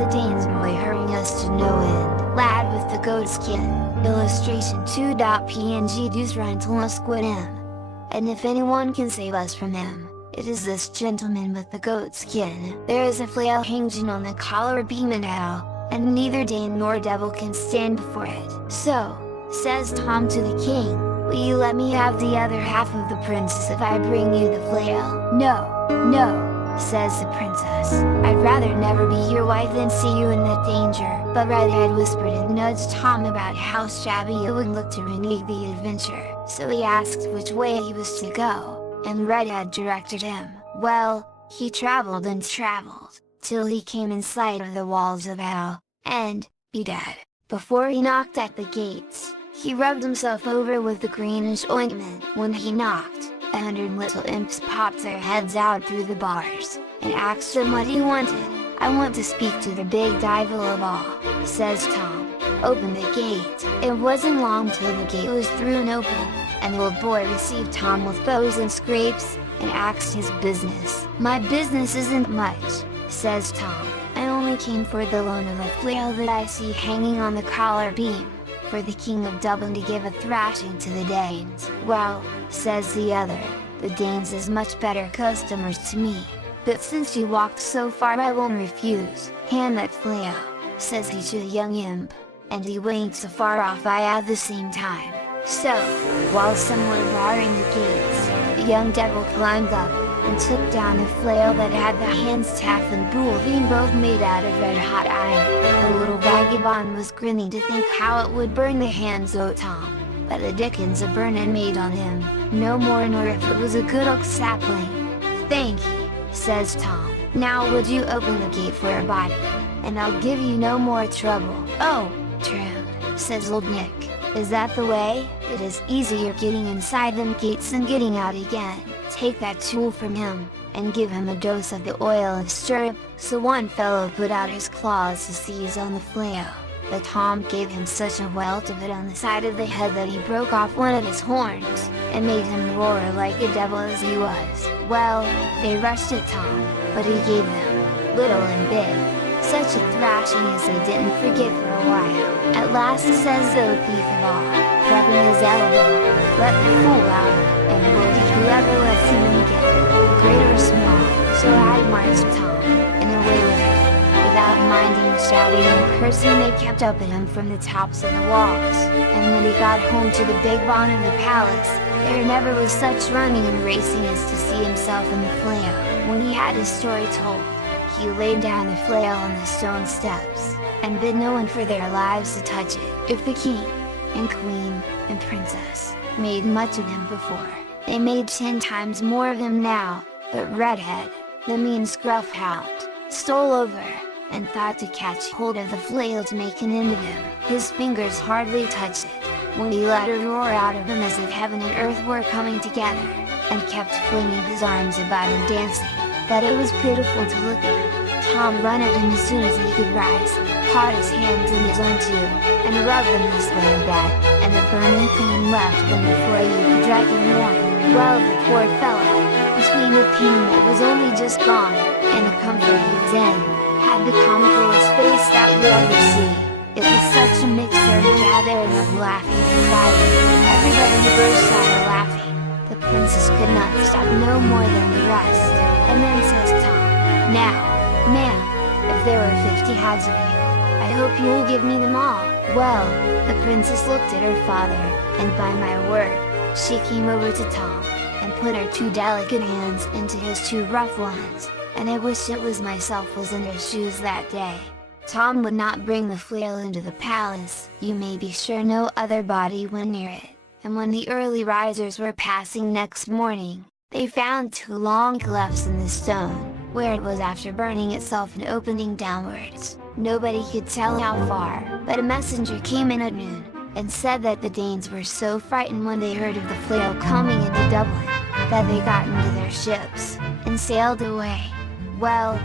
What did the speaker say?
the Danes boy hurrying us to no end. Lad with the goat skin. Illustration 2.png dus Rhintelus squid him. And if anyone can save us from him, it is this gentleman with the goat skin. There is a flail hanging on the collar beam in hell, and neither Dane nor devil can stand before it. So, says Tom to the king, will you let me have the other half of the princess if I bring you the flail? No, no, says the princess. I'd rather never be your wife than see you in that danger. But Redhead whispered and nudged Tom about how shabby it would look to renege the adventure, so he asked which way he was to go, and Redhead directed him. Well, he traveled and traveled, till he came in sight of the walls of hell, and, bedad, before he knocked at the gates, he rubbed himself over with the greenish ointment. When he knocked, 100 little imps popped their heads out through the bars, and asked him what he wanted. I want to speak to the big devil of all, says Tom. Open the gate. It wasn't long till the gate was thrown open, and the old boy received Tom with bows and scrapes, and asked his business. My business isn't much, says Tom. I only came for the loan of a flail that I see hanging on the collar beam, for the King of Dublin to give a thrashing to the Danes. Well, says the other, the Danes is much better customers to me. But since you walked so far I won't refuse. Hand that flail, says he to the young imp, and he winked afar off eye at the same time. So, while some were barring the gates, the young devil climbed up, and took down the flail that had the hand's staff and bull being both made out of red-hot iron. The little vagabond was grinning to think how it would burn the hands o' Tom, but the dickens a burnin' made on him, no more nor if it was a good oak sapling. Thank ye, says Tom. Now would you open the gate for a body, and I'll give you no more trouble. Oh, trim, says old Nick. Is that the way? It is easier getting inside them gates than getting out again. Take that tool from him, and give him a dose of the oil of stirrup. So one fellow put out his claws to seize on the flail, but Tom gave him such a welt of it on the side of the head that he broke off one of his horns, and made him roar like a devil as he was. Well, they rushed at Tom, but he gave them, little and big, such a thrashing as they didn't forget for a while. At last says the thief of all, rubbing his elbow, let the fool out, and woe to whoever lets him in again, great or small. So out marched Tom, and away with him, without minding the shouting and cursing they kept up at him from the tops of the walls. And when he got home to the big barn of the palace, there never was such running and racing as to see himself in the flail. When he had his story told, he laid down the flail on the stone steps, and bid no one for their lives to touch it. If the king, and queen, and princess, made much of him before, they made 10 times more of him now, but Redhead, the mean scruff hound, stole over, and thought to catch hold of the flail to make an end of him. His fingers hardly touched it, when he let a roar out of him as if heaven and earth were coming together, and kept flinging his arms about and dancing, that it was pitiful to look at. Tom ran at him as soon as he could rise, caught his hands in his own too, and rubbed them this way and that, and the burning pain left them before he could drag him more. Well, the poor fellow, between the pain that was only just gone, and the comfort he was in, had the comicalest face that you ever see. It was such a mixture and gathering of laughing and crying. Everybody burst out a laughing. The princess could not stop no more than the rest. And then says Tom, now, ma'am, if there were 50 heads of you, I hope you will give me them all. Well, the princess looked at her father, and by my word, she came over to Tom, and put her 2 delicate hands into his 2 rough ones, and I wish it was myself was in her shoes that day. Tom would not bring the flail into the palace, you may be sure no other body went near it, and when the early risers were passing next morning, they found 2 long clefts in the stone, where it was after burning itself and opening downwards. Nobody could tell how far, but a messenger came in at noon, and said that the Danes were so frightened when they heard of the flail coming into Dublin, that they got into their ships, and sailed away. Well,